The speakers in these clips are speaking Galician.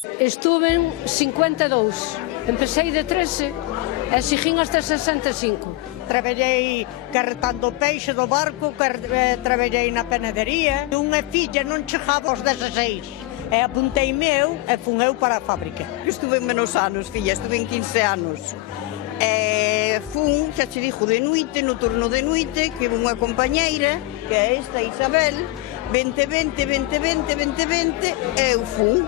Estuve en 52, empecé de 13 e seguín hasta 65. Traballei carretando peixe do barco, traballei na panadería. Unha filla non chegaba aos 16. E apunteime eu e fun eu para a fábrica. Estuve en menos anos, filla, estuve en 15 anos. Fun, xa che dixo, de noite, no turno de noite, que unha compañeira, que é esta Isabel, 20, e eu fun.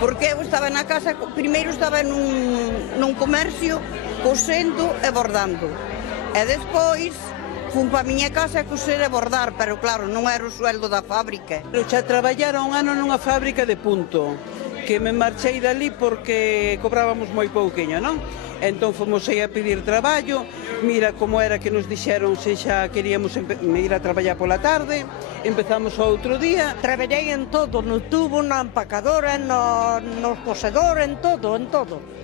Porque eu estaba na casa, primeiro estaba nun comercio, cosendo e bordando. E despois fun pa miña casa a coser e bordar, pero claro, non era o sueldo da fábrica. Eu xa traballara un ano nunha fábrica de punto, que me marchei dali porque cobrábamos moi pouquiño, non? Entón fomos aí a pedir traballo, mira como era que nos dixeron se xa queríamos ir a traballar pola tarde, empezamos o outro día. Traballei en todo, no tubo, na empacadora, no cosedor, en todo,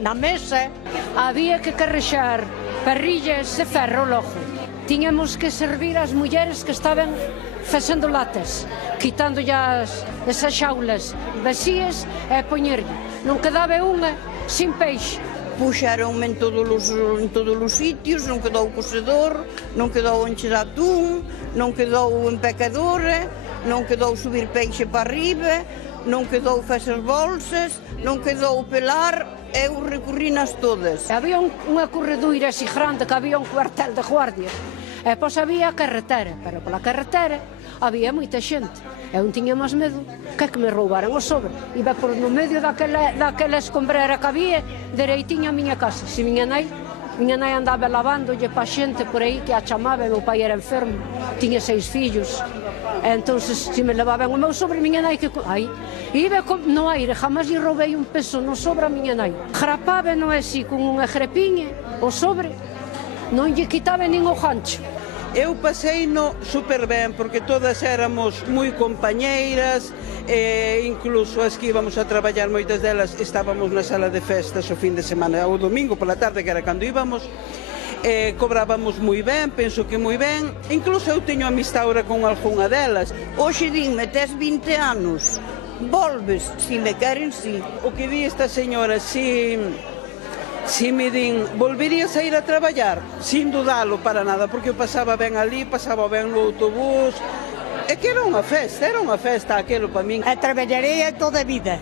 na mesa. Había que carrexar parrillas de ferro logo. Tiñamos que servir as mulleres que estaban facendo latas, quitando esas xaulas vacías e poñerlle. Non quedaba unha sin peixe. Puxeronme en todos os sitios, non quedou cosedor, non quedou encher atún, non quedou empecadora, non quedou subir peixe para arriba, non quedou facer bolsas, non quedou pelar, eu recorri nas todas. Había unha corredoira así grande que había un cuartel de guardia, e pois había a carretera, pero pola carretera había moita xente. Eu non tiña máis medo que me roubaran o sobre. Iba por no medio daquela escombrera que había, dereitinho a miña casa. Se miña nai andaba lavándolle pa xente por aí que a chamaba, meu pai era enfermo, tiña 6 fillos. E entón, se me levaban o meu sobre, miña nai que... Iba no aire, jamás lle roubei un peso no sobre a miña nai. Grapaba non é así, con unha grepiña, o sobre, non lle quitaba nin o gancho. Eu paseino super ben, porque todas éramos moi compañeiras, incluso as que íbamos a traballar, moitas delas estábamos na sala de festas o fin de semana, o domingo pola tarde, que era cando íbamos, cobrábamos moi ben, penso que moi ben, incluso eu teño amistad ahora con algunha delas. Hoxe dinme, tes 20 anos, volves, si me queren, si. O que di esta señora, si me din, volverías a ir a traballar? Sin dudalo para nada, porque eu pasaba ben ali, pasaba ben no autobús. É que era unha festa aquelo para min. E traballarei toda a vida.